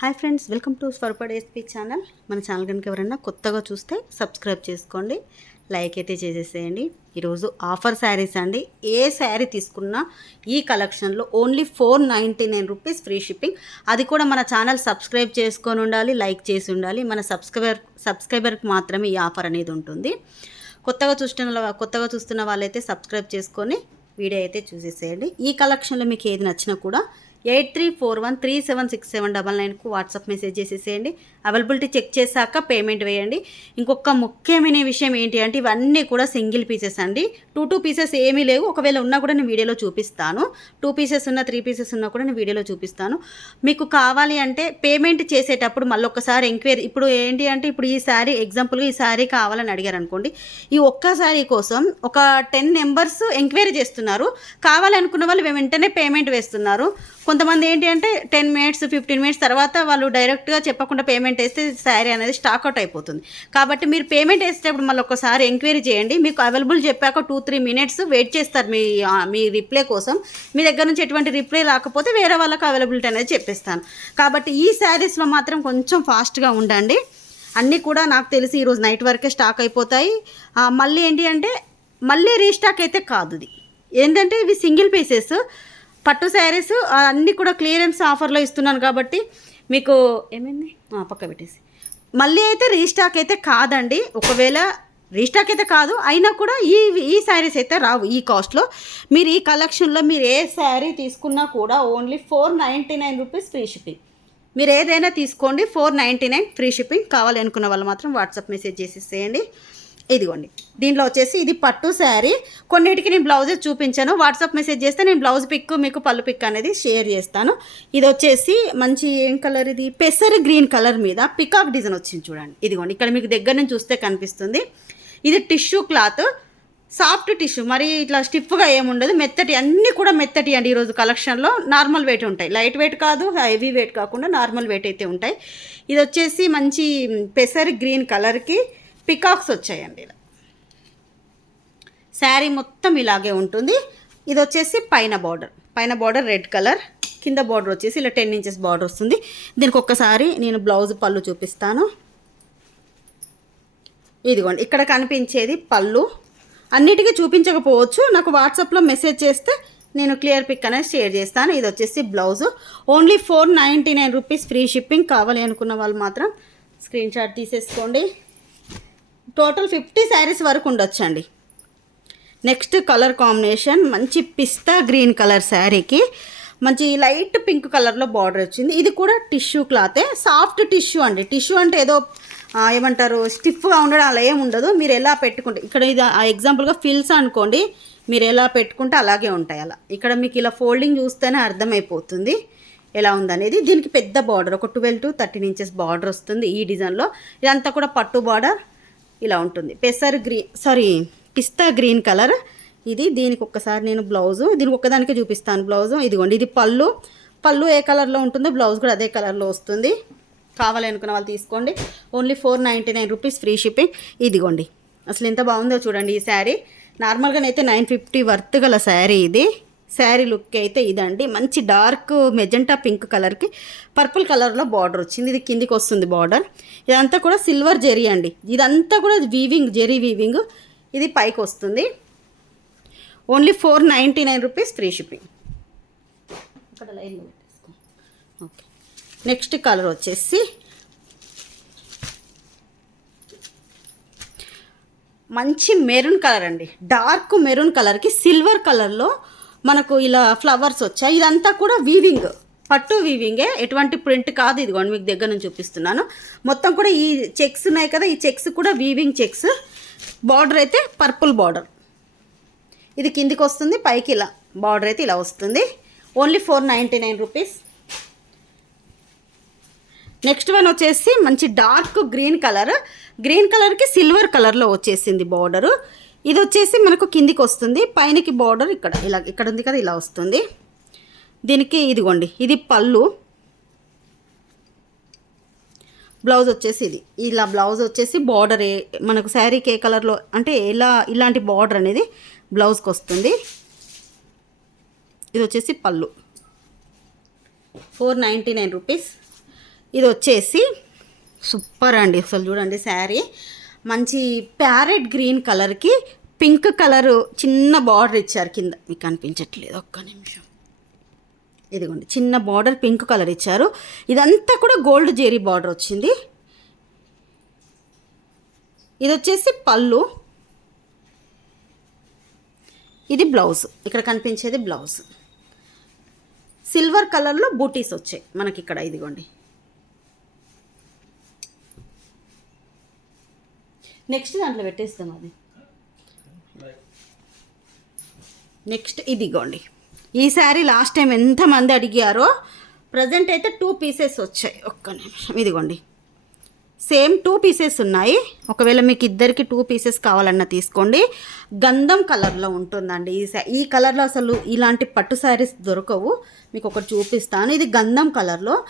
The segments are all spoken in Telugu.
హాయ్ ఫ్రెండ్స్ వెల్కమ్ టు స్వరపడ ఎస్పీ ఛానల్. మన ఛానల్ కనుక ఎవరైనా కొత్తగా చూస్తే సబ్స్క్రైబ్ చేసుకోండి. లైక్ అయితే చేసేసేయండి. ఈరోజు ఆఫర్ శారీస్ అండి. ఏ శారీ తీసుకున్నా ఈ కలెక్షన్లో only four ninety nine rupees free shipping. అది కూడా మన ఛానల్ సబ్స్క్రైబ్ చేసుకొని ఉండాలి లైక్ చేసి ఉండాలి. మన సబ్స్క్రైబర్ సబ్స్క్రైబర్కి మాత్రమే ఈ ఆఫర్ అనేది ఉంటుంది. కొత్తగా చూస్తున్న కొత్తగా చూస్తున్న వాళ్ళైతే సబ్స్క్రైబ్ చేసుకొని వీడియో అయితే చూసేసేయండి. ఈ కలెక్షన్లో మీకు ఏది నచ్చినా కూడా eight three four one three seven six seven double నైన్కు WhatsApp message చేసేసేయండి. అవైలబిలిటీ చెక్ చేశాక పేమెంట్ వేయండి. ఇంకొక ముఖ్యమైన విషయం ఏంటి అంటే ఇవన్నీ కూడా సింగిల్ పీసెస్ అండి. టూ టూ పీసెస్ ఏమీ లేవు. ఒకవేళ ఉన్నా కూడా నేను వీడియోలో చూపిస్తాను. టూ పీసెస్ ఉన్న త్రీ పీసెస్ ఉన్నా కూడా నేను వీడియోలో చూపిస్తాను. మీకు కావాలి అంటే పేమెంట్ చేసేటప్పుడు మళ్ళీ ఒకసారి ఎంక్వైరీ. ఇప్పుడు ఏంటి అంటే ఇప్పుడు ఈ శారీ ఎగ్జాంపుల్గా ఈ శారీ కావాలని అడిగారు అనుకోండి. ఈ ఒక్క శారీ కోసం ఒక టెన్ నెంబర్స్ ఎంక్వైరీ చేస్తున్నారు. కావాలనుకున్న వాళ్ళు మేము వెంటనే పేమెంట్ వేస్తున్నారు. కొంతమంది ఏంటి అంటే టెన్ మినిట్స్ ఫిఫ్టీన్ మినిట్స్ తర్వాత వాళ్ళు డైరెక్ట్గా చెప్పకుండా పేమెంట్ వేస్తే శారీ అనేది స్టాక్ అవుట్ అయిపోతుంది. కాబట్టి మీరు పేమెంట్ వేసేటప్పుడు మళ్ళీ ఒకసారి ఎంక్వైరీ చేయండి. మీకు అవైలబుల్ చెప్పాక టూ త్రీ మినిట్స్ వెయిట్ చేస్తారు మీ మీ రిప్లై కోసం. మీ దగ్గర నుంచి ఎటువంటి రిప్లై రాకపోతే వేరే వాళ్ళకి అవైలబిలిటీ అనేది చెప్పేస్తాను. కాబట్టి ఈ శారీస్లో మాత్రం కొంచెం ఫాస్ట్గా ఉండండి. అన్నీ కూడా నాకు తెలిసి ఈరోజు నైట్ వరకే స్టాక్ అయిపోతాయి. మళ్ళీ ఏంటి అంటే మళ్ళీ రీస్టాక్ అయితే కాదు ఇది. ఏంటంటే ఇవి సింగిల్ పీసెస్ పట్టు శారీస్ అన్నీ కూడా క్లియరెన్స్ ఆఫర్లో ఇస్తున్నాను కాబట్టి మీకు ఏమైంది? పక్క పెట్టేసి. మళ్ళీ అయితే రీస్టాక్ అయితే కాదండి. ఒకవేళ రీస్టాక్ అయితే కాదు అయినా కూడా ఈ ఈ శారీస్ అయితే రావు ఈ కాస్ట్లో. మీరు ఈ కలెక్షన్లో మీరు ఏ శారీ తీసుకున్నా కూడా only four ninety nine rupees free shipping. మీరు ఏదైనా తీసుకోండి four ninety nine free shipping కావాలి అనుకున్న వాళ్ళు మాత్రం వాట్సాప్ మెసేజ్ చేసేసేయండి. ఇదిగోండి. దీంట్లో వచ్చేసి ఇది పట్టు శారీ. కొన్నిటికి నేను బ్లౌజెస్ చూపించాను. వాట్సాప్ మెసేజ్ చేస్తే నేను బ్లౌజ్ పిక్ మీకు పళ్ళు పిక్ అనేది షేర్ చేస్తాను. ఇది వచ్చేసి మంచి ఏం కలర్ ఇది? పెసర్ గ్రీన్ కలర్ మీద పికాక్ డిజైన్ వచ్చింది చూడండి. ఇదిగోండి ఇక్కడ మీకు దగ్గర నుంచి చూస్తే కనిపిస్తుంది. ఇది టిష్యూ క్లాత్. సాఫ్ట్ టిష్యూ మరి ఇట్లా స్టిఫ్గా ఏముండదు. మెత్తటి అన్నీ కూడా మెత్తటి అండి ఈరోజు కలెక్షన్లో. నార్మల్ వెయిట్ ఉంటాయి. లైట్ వెయిట్ కాదు హెవీ వెయిట్ కాకుండా నార్మల్ వెయిట్ అయితే ఉంటాయి. ఇది వచ్చేసి మంచి పెసర్ గ్రీన్ కలర్కి పికాక్స్ వచ్చాయండి ఇలా. శారీ మొత్తం ఇలాగే ఉంటుంది. ఇది వచ్చేసి పైన బార్డర్. పైన బార్డర్ రెడ్ కలర్. కింద బార్డర్ వచ్చేసి ఇలా టెన్ ఇంచెస్ బార్డర్ వస్తుంది. దీనికి ఒక్కసారి నేను బ్లౌజ్ పళ్ళు చూపిస్తాను. ఇదిగోండి ఇక్కడ కనిపించేది పళ్ళు. అన్నిటికీ చూపించకపోవచ్చు. నాకు వాట్సాప్లో మెసేజ్ చేస్తే నేను క్లియర్ పిక్ అనేది షేర్ చేస్తాను. ఇది వచ్చేసి blouse. Only four ninety nine rupees free shipping కావాలి అనుకున్న వాళ్ళు మాత్రం స్క్రీన్ షాట్ తీసేసుకోండి. టోటల్ ఫిఫ్టీ శారీస్ వరకు ఉండొచ్చండి. నెక్స్ట్ కలర్ కాంబినేషన్ మంచి పిస్తా గ్రీన్ కలర్ శారీకి మంచి లైట్ పింక్ కలర్లో బార్డర్ వచ్చింది. ఇది కూడా టిష్యూ క్లాతే సాఫ్ట్ టిష్యూ అండి. టిష్యూ అంటే ఏదో ఏమంటారు స్టిఫ్గా ఉండడం అలా ఏం ఉండదు. మీరు ఎలా పెట్టుకుంటే ఇక్కడ ఇది ఆ ఎగ్జాంపుల్గా ఫిల్స్ అనుకోండి. మీరు ఎలా పెట్టుకుంటే అలాగే ఉంటాయి అలా. ఇక్కడ మీకు ఇలా ఫోల్డింగ్ చూస్తేనే అర్థమైపోతుంది ఎలా ఉందనేది. దీనికి పెద్ద బార్డర్ ఒక twelve to thirteen inches border వస్తుంది ఈ డిజైన్లో. ఇదంతా కూడా పట్టు బార్డర్. ఇలా ఉంటుంది. పెసర్ green sari pista green colour. ఇది దీనికి ఒక్కసారి నేను బ్లౌజు దీనికి ఒక్కదానికే చూపిస్తాను బ్లౌజు. ఇదిగోండి ఇది పళ్ళు. పళ్ళు ఏ కలర్లో ఉంటుందో బ్లౌజ్ కూడా అదే కలర్లో వస్తుంది. కావాలి అనుకున్న వాళ్ళు తీసుకోండి. Only four ninety nine rupees free shipping. ఇదిగోండి అసలు ఎంత బాగుందో చూడండి ఈ శారీ. నార్మల్గానైతే నైన్ ఫిఫ్టీ వర్త్ గల శారీ ఇది. శారీ లుక్ అయితే ఇదండి. మంచి డార్క్ మెజెంటా పింక్ కలర్కి పర్పుల్ కలర్లో బార్డర్ వచ్చింది. ఇది కిందికి వస్తుంది బార్డర్. ఇదంతా కూడా సిల్వర్ జెరీ అండి. ఇదంతా కూడా వీవింగ్ జెరీ వీవింగ్. ఇది పైకి వస్తుంది. Only four ninety nine rupees free shipping. అక్కడ లైన్లో పెట్టేసుకో. ఓకే. నెక్స్ట్ కలర్ వచ్చేసి మంచి మెరూన్ కలర్ అండి. డార్క్ మెరూన్ కలర్కి సిల్వర్ కలర్లో మనకు ఇలా ఫ్లవర్స్ వచ్చాయి. ఇదంతా కూడా వీవింగ్ పట్టు వీవింగే ఎటువంటి ప్రింట్ కాదు ఇదిగోండి మీకు దగ్గర నుంచి చూపిస్తున్నాను. మొత్తం కూడా ఈ చెక్స్ ఉన్నాయి కదా ఈ చెక్స్ కూడా వీవింగ్ చెక్స్. బార్డర్ అయితే పర్పుల్ బార్డర్ ఇది కిందికి వస్తుంది పైకి ఇలా. బార్డర్ అయితే ఇలా వస్తుంది. Only four ninety nine rupees next one వచ్చేసి మంచి డార్క్ గ్రీన్ కలర్ గ్రీన్ కలర్కి సిల్వర్ కలర్లో వచ్చేసింది బార్డరు ఇది వచ్చేసి మనకు కిందికి వస్తుంది పైనకి బార్డర్ ఇక్కడ. ఇలా ఇక్కడ ఉంది కదా ఇలా వస్తుంది. దీనికి ఇదిగోండి ఇది పళ్ళు. బ్లౌజ్ వచ్చేసి ఇది. ఇలా బ్లౌజ్ వచ్చేసి బార్డర్ ఏ మనకు శారీకి ఏ కలర్లో అంటే ఎలా ఇలాంటి బార్డర్ అనేది బ్లౌజ్కి వస్తుంది. ఇది వచ్చేసి పళ్ళు. ఫోర్ నైంటీ నైన్ రూపీస్ ఇది వచ్చేసి సూపర్ అండి. అసలు చూడండి శారీ మంచి ప్యారెట్ గ్రీన్ కలర్కి పింక్ కలర్ చిన్న బార్డర్ ఇచ్చారు కింద. మీకు కనిపించట్లేదు ఒక్క నిమిషం. ఇదిగోండి చిన్న బార్డర్ పింక్ కలర్ ఇచ్చారు. ఇదంతా కూడా గోల్డ్ జెరీ బార్డర్ వచ్చింది. ఇది వచ్చేసి పళ్ళు. ఇది బ్లౌజ్ ఇక్కడ కనిపించేది బ్లౌజ్. సిల్వర్ కలర్లో బూటీస్ వచ్చాయి మనకి ఇక్కడ ఇదిగోండి. నెక్స్ట్ దాంట్లో పెట్టేస్తాం అది. నెక్స్ట్ ఇదిగోండి. ఈ శారీ లాస్ట్ టైం ఎంతమంది అడిగారో ప్రజెంట్ అయితే టూ పీసెస్ వచ్చాయి. ఒక్క నిమిషం. ఇదిగోండి. సేమ్ టూ పీసెస్ ఉన్నాయి. ఒకవేళ మీకు ఇద్దరికి టూ పీసెస్ కావాలన్నా తీసుకోండి. గంధం కలర్లో ఉంటుందండి ఈ సా ఈ కలర్లో అసలు ఇలాంటి పట్టు శారీస్ దొరకవు. మీకు ఒకటి చూపిస్తాను. ఇది గంధం కలర్లో.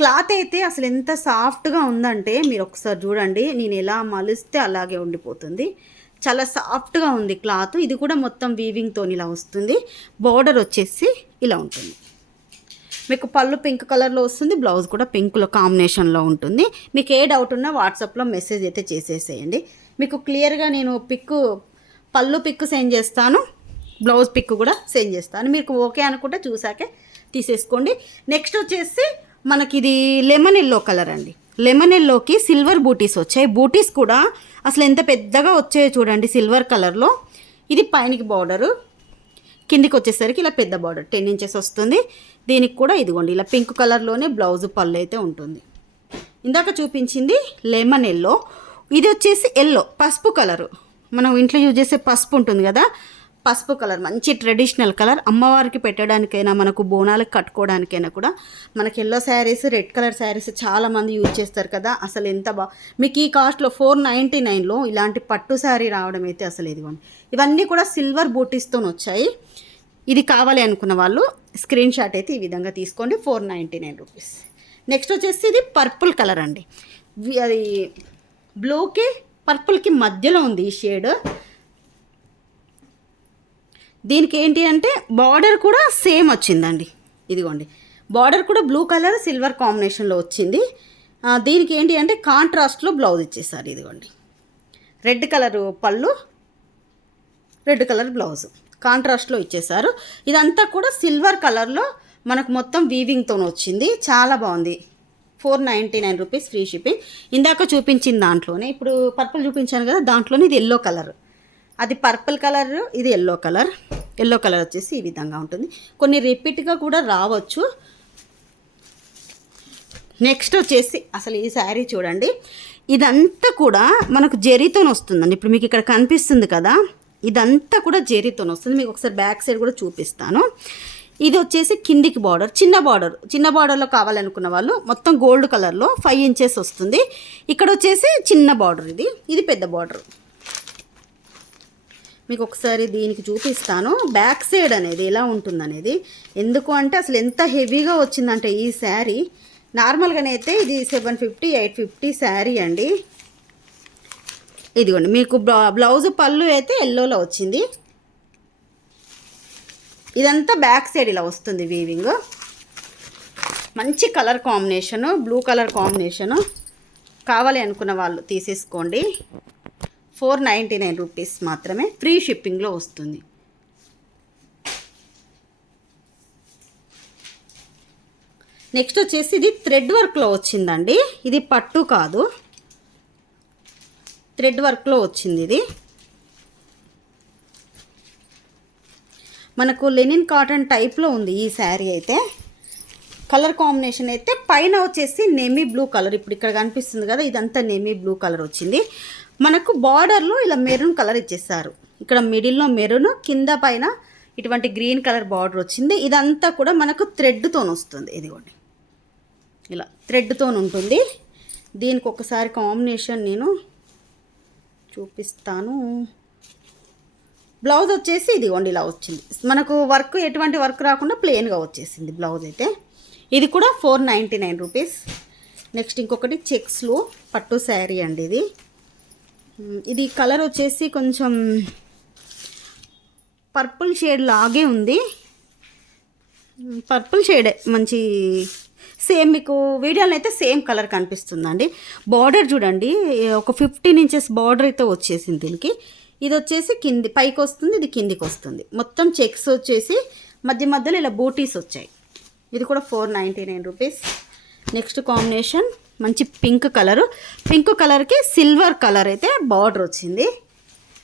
క్లాత్ అయితే అసలు ఎంత సాఫ్ట్గా ఉందంటే మీరు ఒకసారి చూడండి. నేను ఎలా మలిస్తే అలాగే ఉండిపోతుంది. చాలా సాఫ్ట్గా ఉంది క్లాత్. ఇది కూడా మొత్తం వీవింగ్తో ఇలా వస్తుంది. బార్డర్ వచ్చేసి ఇలా ఉంటుంది. మీకు పళ్ళు పింక్ కలర్లో వస్తుంది. బ్లౌజ్ కూడా పింక్లో కాంబినేషన్లో ఉంటుంది. మీకు ఏ డౌట్ ఉన్నా వాట్సాప్లో మెసేజ్ అయితే చేసేసేయండి. మీకు క్లియర్గా నేను పిక్ పళ్ళు పిక్ సెండ్ చేస్తాను. బ్లౌజ్ పిక్ కూడా సెండ్ చేస్తాను. మీకు ఓకే అనుకుంటే చూసాకే తీసేసుకోండి. నెక్స్ట్ వచ్చేసి మనకి ఇది లెమన్ ఎల్లో కలర్ అండి. లెమన్ ఎల్లోకి సిల్వర్ బూటీస్ వచ్చాయి. బూటీస్ కూడా అసలు ఎంత పెద్దగా వచ్చాయో చూడండి సిల్వర్ కలర్లో ఇది పైనకి బార్డరు కిందికి వచ్చేసరికి ఇలా పెద్ద బార్డర్ టెన్ ఇంచెస్ వస్తుంది. దీనికి కూడా ఇదిగోండి ఇలా పింక్ కలర్లోనే బ్లౌజ్ పళ్ళు అయితే ఉంటుంది. ఇందాక చూపించింది లెమన్ ఎల్లో ఇది వచ్చేసి ఎల్లో పసుపు కలరు మనం ఇంట్లో యూజ్ చేసే పసుపు ఉంటుంది కదా పసుపు కలర్ మంచి ట్రెడిషనల్ కలర్. అమ్మవారికి పెట్టడానికైనా మనకు బోనాలకు కట్టుకోవడానికైనా కూడా మనకి yellow saris red colour saris చాలామంది యూజ్ చేస్తారు కదా. అసలు ఎంత బా మీకు ఈ కాస్ట్లో ఫోర్ నైంటీ నైన్లో ఇలాంటి పట్టు శారీ రావడం అయితే అసలు ఇదిగోండి. ఇవన్నీ కూడా సిల్వర్ బూటీస్తో వచ్చాయి. ఇది కావాలి అనుకున్న వాళ్ళు స్క్రీన్ షాట్ అయితే ఈ విధంగా తీసుకోండి four ninety nine rupees next వచ్చేసి ఇది పర్పుల్ కలర్ అండి. అది బ్లూకి పర్పుల్కి మధ్యలో ఉంది ఈ షేడ్ దీనికి ఏంటి అంటే బార్డర్ కూడా సేమ్ వచ్చిందండి. ఇదిగోండి. బార్డర్ కూడా బ్లూ కలర్ సిల్వర్ కాంబినేషన్లో వచ్చింది. దీనికి ఏంటి అంటే కాంట్రాస్ట్లో బ్లౌజ్ ఇచ్చేసారు ఇదిగోండి. Red colour pallu red colour blouse కాంట్రాస్ట్లో ఇచ్చేసారు ఇదంతా కూడా సిల్వర్ కలర్లో మనకు మొత్తం వీవింగ్తో వచ్చింది. చాలా బాగుంది. Four ninety nine rupees free shipping. ఇందాక చూపించిన దాంట్లోనే ఇప్పుడు పర్పుల్ చూపించాను కదా దాంట్లోనే ఇది ఎల్లో కలర్. అది పర్పుల్ కలర్ ఇది ఎల్లో కలర్. ఎల్లో కలర్ వచ్చేసి ఈ విధంగా ఉంటుంది. కొన్ని రిపీట్గా కూడా రావచ్చు. నెక్స్ట్ వచ్చేసి అసలు ఈ శారీ చూడండి. ఇదంతా కూడా మనకు జెరీతో వస్తుందండి. ఇప్పుడు మీకు ఇక్కడ కనిపిస్తుంది కదా. ఇదంతా కూడా జెరీతో వస్తుంది. మీకు ఒకసారి బ్యాక్ సైడ్ కూడా చూపిస్తాను. ఇది వచ్చేసి కిందికి బార్డర్ చిన్న బార్డర్. చిన్న బార్డర్లో కావాలనుకున్న వాళ్ళు మొత్తం గోల్డ్ కలర్లో ఫైవ్ ఇంచెస్ వస్తుంది. ఇక్కడ వచ్చేసి చిన్న బార్డర్ ఇది. ఇది పెద్ద బార్డర్. మీకు ఒకసారి దీనికి చూపిస్తాను. బ్యాక్ సైడ్ అనేది ఎలా ఉంటుందనేది. ఎందుకు అంటే అసలు ఎంత హెవీగా వచ్చిందంటే ఈ శారీ. నార్మల్గానైతే ఇది seven fifty eight fifty sari అండి. ఇదిగోండి మీకు బ్లౌజ్ పళ్ళు అయితే ఎల్లోలో వచ్చింది. ఇదంతా బ్యాక్ సైడ్ ఇలా వస్తుంది వీవింగ్. మంచి colour combination blue colour combination కావాలి అనుకున్న వాళ్ళు తీసేసుకోండి. ఫోర్ నైంటీ నైన్ రూపీస్ మాత్రమే ఫ్రీ షిప్పింగ్లో వస్తుంది. నెక్స్ట్ వచ్చేసి ఇది థ్రెడ్ వర్క్లో వచ్చిందండి. ఇది పట్టు కాదు. థ్రెడ్ వర్క్లో వచ్చింది ఇది. మనకు లెనిన్ కాటన్ టైప్లో ఉంది ఈ శారీ అయితే. కలర్ కాంబినేషన్ అయితే పైన వచ్చేసి నేమీ బ్లూ కలర్. ఇప్పుడు ఇక్కడ కనిపిస్తుంది కదా ఇదంతా నేమీ బ్లూ కలర్ వచ్చింది. మనకు బార్డర్లో ఇలా మెరూన్ కలర్ ఇచ్చేసారు ఇక్కడ మిడిల్లో మెరూన్ కింద పైన ఇటువంటి గ్రీన్ కలర్ బార్డర్ వచ్చింది. ఇదంతా కూడా మనకు థ్రెడ్తో వస్తుంది. ఇదిగోండి. ఇలా థ్రెడ్తో ఉంటుంది. దీనికి ఒకసారి కాంబినేషన్ నేను చూపిస్తాను. బ్లౌజ్ వచ్చేసి ఇదిగోండి ఇలా వచ్చింది. మనకు వర్క్ ఎటువంటి వర్క్ రాకుండా ప్లెయిన్గా వచ్చేసింది బ్లౌజ్ అయితే. ఇది కూడా four ninety nine rupees next ఇంకొకటి చెక్స్లో పట్టు శారీ అండి ఇది. ఇది కలర్ వచ్చేసి కొంచెం పర్పుల్ షేడ్ లాగే ఉంది. పర్పుల్ షేడే మంచి సేమ్ మీకు వీడియోలో అయితే సేమ్ కలర్ కనిపిస్తుందండి. బార్డర్ చూడండి. ఒక ఫిఫ్టీన్ ఇంచెస్ బార్డర్ అయితే వచ్చేసింది దీనికి. ఇది వచ్చేసి కింది పైకి వస్తుంది ఇది కిందికి వస్తుంది. మొత్తం చెక్స్ వచ్చేసి మధ్య మధ్యలో ఇలా బూటీస్ వచ్చాయి. ఇది కూడా four ninety nine rupees. Next combination. మంచి పింక్ కలరు. పింక్ కలర్కి సిల్వర్ కలర్ అయితే బార్డర్ వచ్చింది.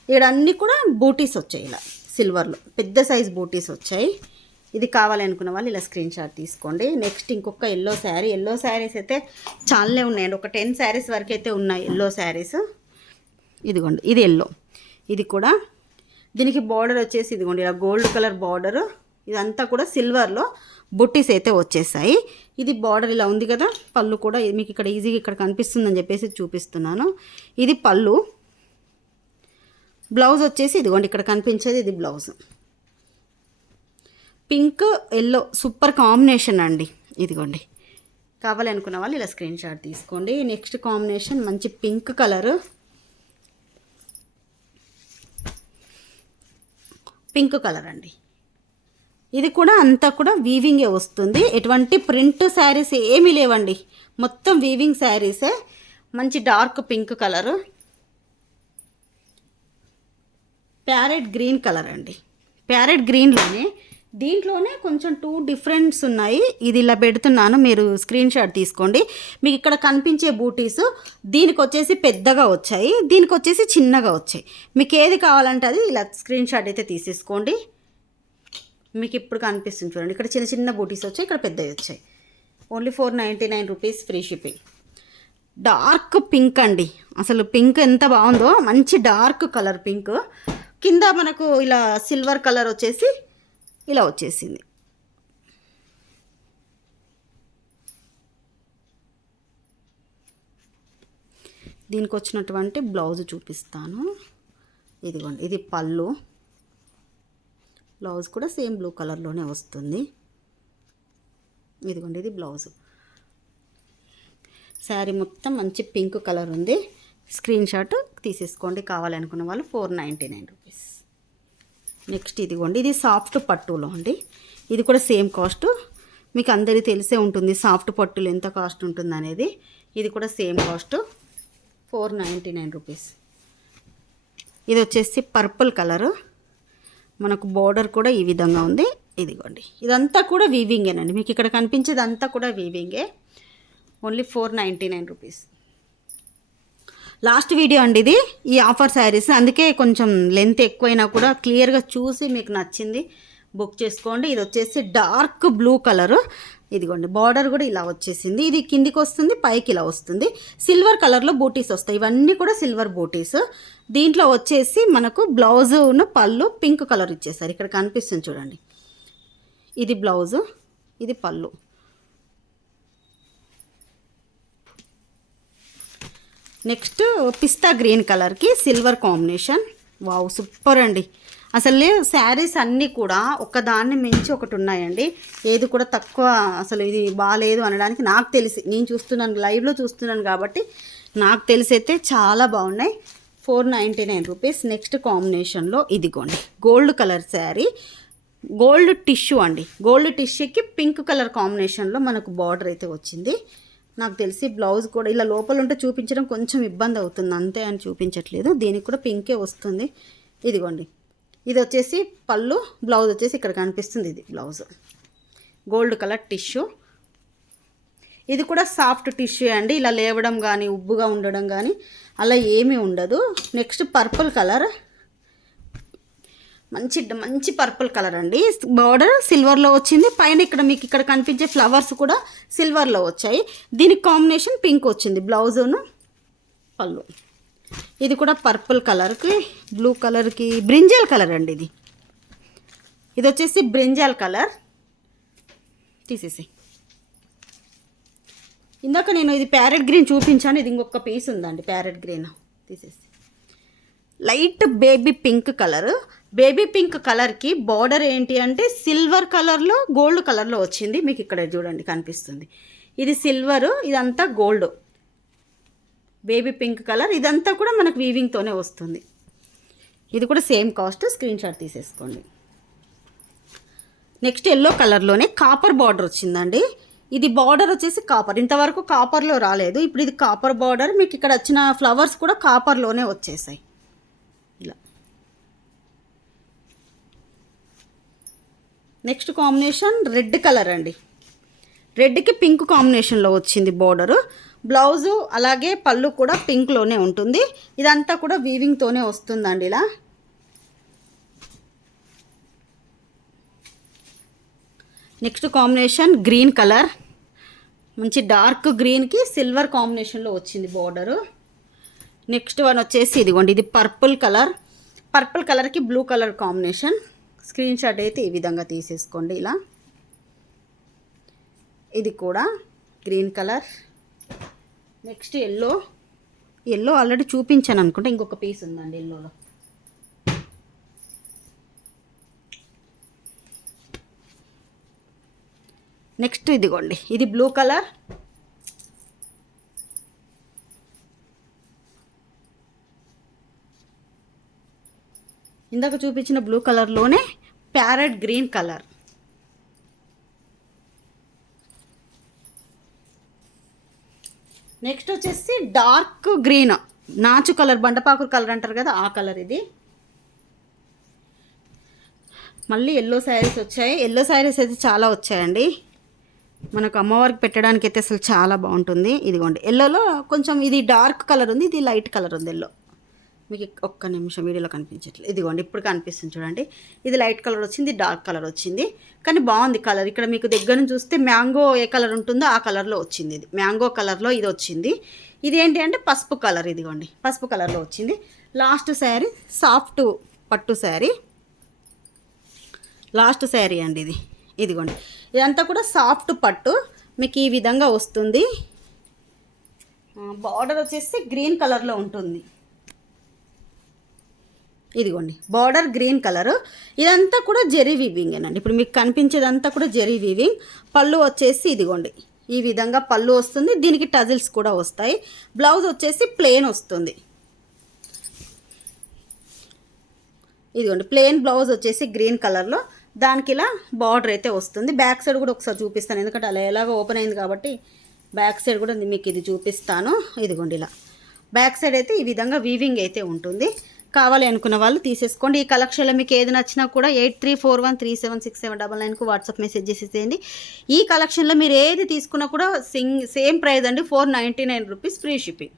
ఇక్కడ అన్నీ కూడా బూటీస్ వచ్చాయి ఇలా సిల్వర్లో. పెద్ద సైజ్ బూటీస్ వచ్చాయి. ఇది కావాలనుకున్న వాళ్ళు ఇలా స్క్రీన్ షాట్ తీసుకోండి. నెక్స్ట్ ఇంకొక ఎల్లో శారీ. ఎల్లో శారీస్ అయితే చాలానే ఉన్నాయండి. ఒక టెన్ శారీస్ వరకు అయితే ఉన్నాయి ఎల్లో శారీస్. ఇదిగోండి. ఇది ఎల్లో. ఇది కూడా దీనికి బార్డర్ వచ్చేసి ఇదిగోండి. ఇలా గోల్డ్ కలర్ బార్డరు. ఇదంతా కూడా సిల్వర్లో బుట్టీస్ అయితే వచ్చేసాయి. ఇది బార్డర్ ఇలా ఉంది కదా పళ్ళు కూడా ఇది మీకు ఇక్కడ ఈజీగా ఇక్కడ కనిపిస్తుందని చెప్పేసి చూపిస్తున్నాను. ఇది పళ్ళు. బ్లౌజ్ వచ్చేసి ఇదిగోండి ఇక్కడ కనిపించేది ఇది blouse. Pink yellow super combination అండి ఇదిగోండి. కావాలనుకున్న వాళ్ళు ఇలా స్క్రీన్ షాట్ తీసుకోండి. నెక్స్ట్ కాంబినేషన్ మంచి పింక్ కలరు. పింక్ కలర్ అండి. ఇది కూడా అంతా కూడా వీవింగే వస్తుంది. ఎటువంటి ప్రింట్ శారీస్ ఏమీ లేవండి. మొత్తం వీవింగ్ శారీసే మంచి dark pink colour parrot green colour అండి. ప్యారెట్ గ్రీన్లోనే దీంట్లోనే కొంచెం టూ డిఫరెంట్స్ ఉన్నాయి. ఇది ఇలా పెడుతున్నాను. మీరు స్క్రీన్ షాట్ తీసుకోండి. మీకు ఇక్కడ కనిపించే బూటీస్ దీనికి వచ్చేసి పెద్దగా వచ్చాయి. దీనికి వచ్చేసి చిన్నగా వచ్చాయి. మీకు ఏది కావాలంటే అది ఇలా స్క్రీన్ షాట్ అయితే తీసేసుకోండి. మీకు ఇప్పుడు కనిపిస్తుంది చూడండి. ఇక్కడ చిన్న చిన్న బూటీస్ వచ్చాయి ఇక్కడ పెద్దవి వచ్చాయి. Only four ninety nine rupees free shipping dark pink అండి. అసలు పింక్ ఎంత బాగుందో మంచి డార్క్ కలర్ పింక్ కింద మనకు ఇలా సిల్వర్ కలర్ వచ్చేసి ఇలా వచ్చేసింది. దీనికి వచ్చినటువంటి బ్లౌజ్ చూపిస్తాను. ఇదిగోండి ఇది పళ్ళు. బ్లౌజ్ కూడా సేమ్ బ్లూ కలర్లోనే వస్తుంది. ఇదిగోండి ఇది బ్లౌజ్. శారీ మొత్తం మంచి పింక్ కలర్ ఉంది. స్క్రీన్ షాట్ తీసేసుకోండి. కావాలనుకున్న వాళ్ళు four ninety nine rupees. Next ఇదిగోండి ఇది సాఫ్ట్ పట్టులో అండి. ఇది కూడా సేమ్ కాస్ట్. మీకు అందరికీ తెలిసే ఉంటుంది సాఫ్ట్ పట్టులు ఎంత కాస్ట్ ఉంటుంది అనేది. ఇది కూడా same cost. Four ninety nine rupees. ఇది వచ్చేసి పర్పుల్ కలరు. మనకు బోర్డర్ కూడా ఈ విధంగా ఉంది. ఇదిగోండి. ఇదంతా కూడా వీవింగేనండి మీకు ఇక్కడ కనిపించేది అంతా కూడా వీవింగే only four ninety nine rupees last video అండి ఇది. ఈ ఆఫర్ శారీస్ అందుకే కొంచెం లెంత్ ఎక్కువైనా కూడా క్లియర్గా చూసి మీకు నచ్చింది. బుక్ చేసుకోండి. ఇది వచ్చేసి డార్క్ బ్లూ కలర్ ఇదిగోండి బార్డర్ కూడా ఇలా వచ్చేసింది. ఇది కిందికి వస్తుంది పైకి ఇలా వస్తుంది. సిల్వర్ కలర్లో బూటీస్ వస్తాయి. ఇవన్నీ కూడా సిల్వర్ బూటీస్ దీంట్లో వచ్చేసి మనకు బ్లౌజును పళ్ళు పింక్ కలర్ ఇచ్చేసారు ఇక్కడ కనిపిస్తుంది చూడండి. ఇది బ్లౌజు ఇది పళ్ళు. నెక్స్ట్ పిస్తా గ్రీన్ కలర్కి సిల్వర్ కాంబినేషన్ వావ్ సూపర్ అండి. అసలు శారీస్ అన్నీ కూడా ఒకదాన్ని మించి ఒకటి ఉన్నాయండి. ఏది కూడా తక్కువ అసలు ఇది బాగాలేదు అనడానికి నాకు తెలిసి నేను చూస్తున్నాను లైవ్లో చూస్తున్నాను కాబట్టి నాకు తెలిసి అయితే చాలా బాగున్నాయి. Four ninety nine rupees next కాంబినేషన్లో ఇదిగోండి gold colour sari. Gold tissue అండి. గోల్డ్ టిష్యూకి పింక్ కలర్ కాంబినేషన్లో మనకు బార్డర్ అయితే వచ్చింది. నాకు తెలిసి బ్లౌజ్ కూడా ఇలా లోపల ఉంటే చూపించడం కొంచెం ఇబ్బంది అవుతుంది. అంతే అని చూపించట్లేదు. దీనికి కూడా పింకే వస్తుంది. ఇదిగోండి. ఇది వచ్చేసి పళ్ళు బ్లౌజ్ వచ్చేసి ఇక్కడ కనిపిస్తుంది ఇది బ్లౌజ్. Gold colour tissue. ఇది కూడా సాఫ్ట్ టిష్యూ అండి. ఇలా లేవడం కానీ ఉబ్బుగా ఉండడం కానీ అలా ఏమీ ఉండదు. Next purple colour. మంచి మంచి పర్పుల్ కలర్ అండి. బార్డర్ సిల్వర్లో వచ్చింది. పైన ఇక్కడ మీకు ఇక్కడ కనిపించే ఫ్లవర్స్ కూడా సిల్వర్లో వచ్చాయి. దీనికి కాంబినేషన్ పింక్ వచ్చింది. బ్లౌజును పళ్ళు. ఇది కూడా పర్పుల్ కలర్కి బ్లూ కలర్కి బ్రింజల్ కలర్ అండి ఇది. ఇది వచ్చేసి బ్రింజల్ కలర్. తీసేసి. ఇందాక నేను ఇది ప్యారెట్ గ్రీన్ చూపించాను. ఇది ఇంకొక పీస్ ఉందండి ప్యారెట్ గ్రీన్. తీసేసి. Light baby pink colour. Baby pink కలర్కి బార్డర్ ఏంటి అంటే సిల్వర్ కలర్లో గోల్డ్ కలర్లో వచ్చింది. మీకు ఇక్కడ చూడండి కనిపిస్తుంది. ఇది సిల్వర్ ఇదంతా గోల్డ్. బేబీ పింక్ కలర్ ఇదంతా కూడా మనకు వీవింగ్తోనే వస్తుంది. ఇది కూడా సేమ్ కాస్ట్ స్క్రీన్ షాట్ తీసేసుకోండి. నెక్స్ట్ ఎల్లో కలర్లోనే కాపర్ బార్డర్ వచ్చిందండి. ఇది బార్డర్ వచ్చేసి కాపర్. ఇంతవరకు కాపర్లో రాలేదు. ఇప్పుడు ఇది కాపర్ బార్డర్. మీకు ఇక్కడ వచ్చిన ఫ్లవర్స్ కూడా కాపర్లోనే వచ్చేసాయి. నెక్స్ట్ కాంబినేషన్ రెడ్ కలర్ అండి. రెడ్కి పింక్ కాంబినేషన్లో వచ్చింది బార్డరు. బ్లౌజు అలాగే పళ్ళు కూడా పింక్లోనే ఉంటుంది. ఇదంతా కూడా వీవింగ్తోనే వస్తుందండి ఇలా. Next combination green colour. మంచి డార్క్ గ్రీన్కి సిల్వర్ కాంబినేషన్లో వచ్చింది బార్డరు. నెక్స్ట్ వన్ వచ్చేసి ఇదిగోండి ఇది పర్పుల్ కలర్. పర్పుల్ కలర్కి blue colour combination. Screen shot అయితే ఈ విధంగా తీసేసుకోండి ఇలా. ఇది కూడా green colour. Next yellow. Yellow already చూపించాను అనుకుంటే ఇంకొక పీస్ ఉందండి ఎల్లోలో. నెక్స్ట్ ఇదిగోండి ఇది బ్లూ కలర్. ఇందాక చూపించిన బ్లూ కలర్లోనే ప్యారెట్ గ్రీన్ కలర్ నెక్స్ట్ వచ్చేసి డార్క్ గ్రీన్ నాచు కలర్ బండపాకురు కలర్ అంటారు కదా ఆ కలర్ ఇది. మళ్ళీ ఎల్లో శారీస్ వచ్చాయి. ఎల్లో శారీస్ అయితే చాలా వచ్చాయండి. మనకు అమ్మవారికి పెట్టడానికి అయితే అసలు చాలా బాగుంటుంది. ఇదిగోండి ఎల్లోలో కొంచెం ఇది డార్క్ కలర్ ఉంది ఇది లైట్ కలర్ ఉంది ఎల్లో మీకు ఒక్క నిమిషం వీడియోలో కనిపించట్లేదు. ఇదిగోండి ఇప్పుడు కనిపిస్తుంది చూడండి. ఇది లైట్ కలర్ వచ్చింది డార్క్ కలర్ వచ్చింది. కానీ బాగుంది కలర్. ఇక్కడ మీకు దగ్గర నుంచి చూస్తే మ్యాంగో ఏ కలర్ ఉంటుందో ఆ కలర్లో వచ్చింది ఇది. మ్యాంగో కలర్లో ఇది వచ్చింది. ఇది ఏంటి అంటే పసుపు కలర్ ఇదిగోండి. పసుపు కలర్లో వచ్చింది. లాస్ట్ శారీ సాఫ్ట్ పట్టు శారీ. లాస్ట్ శారీ అండి ఇది. ఇదిగోండి. ఇదంతా కూడా సాఫ్ట్ పట్టు. మీకు ఈ విధంగా వస్తుంది. బార్డర్ వచ్చేసి గ్రీన్ కలర్లో ఉంటుంది. ఇదిగోండి బార్డర్ గ్రీన్ కలర్ ఇదంతా కూడా జెరీ వీవింగ్ అండి ఇప్పుడు మీకు కనిపించేదంతా కూడా జెరీ వీవింగ్ పళ్ళు వచ్చేసి ఇదిగోండి ఈ విధంగా పళ్ళు వస్తుంది. దీనికి టజిల్స్ కూడా వస్తాయి. బ్లౌజ్ వచ్చేసి ప్లెయిన్ వస్తుంది. ఇదిగోండి ప్లెయిన్ బ్లౌజ్ వచ్చేసి గ్రీన్ కలర్లో దానికి ఇలా బార్డర్ అయితే వస్తుంది. బ్యాక్ సైడ్ కూడా ఒకసారి చూపిస్తాను. ఎందుకంటే అలా ఎలాగో ఓపెన్ అయింది కాబట్టి బ్యాక్ సైడ్ కూడా మీకు ఇది చూపిస్తాను. ఇదిగోండి ఇలా. బ్యాక్ సైడ్ అయితే ఈ విధంగా వీవింగ్ అయితే ఉంటుంది. కావాలి అనుకున్న వాళ్ళు తీసేసుకోండి. ఈ కలెక్షన్లో మీకు ఏది నచ్చినా కూడా eight three four one three seven six seven double నైన్కు WhatsApp message చేసేసేయండి. ఈ కలెక్షన్లో మీరు ఏది తీసుకున్నా కూడా సింగ్ సేమ్ ప్రైస్ అండి. Four ninety nine rupees free shipping.